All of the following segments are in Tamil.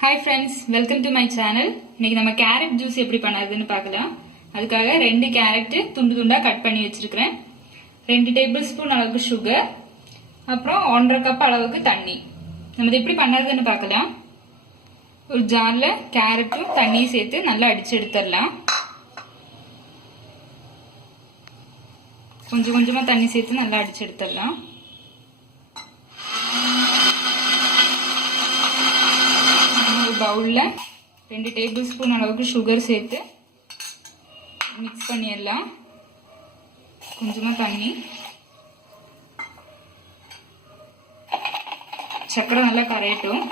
Hi friends, welcome to my channel. இன்னைக்கு நம்ம கேரட் ஜூஸ் எப்படி பண்ணுறதுன்னு பார்க்கலாம். அதுக்காக 2 கேரட் துண்டு துண்டாக கட் பண்ணி வச்சிருக்கிறேன். 2 டேபிள் ஸ்பூன் அளவுக்கு சுகர், அப்புறம் 1.5 கப் அளவுக்கு தண்ணி. நம்ம எப்படி பண்ணுறதுன்னு பார்க்கலாம். ஒரு ஜாரில் கேரட்டும் தண்ணியும் சேர்த்து நல்லா அடிச்சு எடுத்துடலாம். கொஞ்சம் கொஞ்சமாக தண்ணி சேர்த்து நல்லா அடிச்சு எடுத்துடலாம். பவுலில் 2 டேபிள் ஸ்பூன் அளவுக்கு சுகர் சேர்த்து மிக்ஸ் பண்ணிடலாம். கொஞ்சமாக தண்ணி, சர்க்கரை நல்லா கரையட்டும்.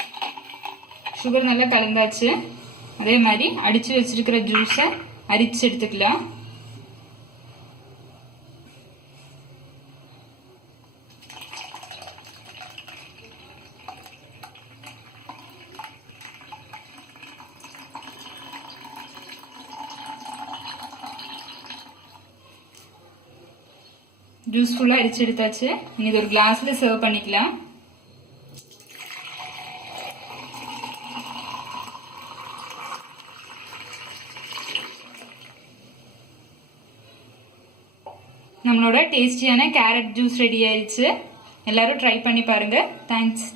சுகர் நல்லா கலந்தாச்சு. அதே மாதிரி அடித்து வச்சிருக்கிற ஜூஸை அரிச்சு எடுத்துக்கலாம். ஜூஸ் ஃபுல்லாக அரிச்சு எடுத்தாச்சு. இனி இது ஒரு கிளாஸ்ல சர்வ் பண்ணிக்கலாம். நம்மளோட டேஸ்டியான கேரட் ஜூஸ் ரெடி ஆயிடுச்சு. எல்லாரும் ட்ரை பண்ணி பாருங்க. தேங்க்ஸ்.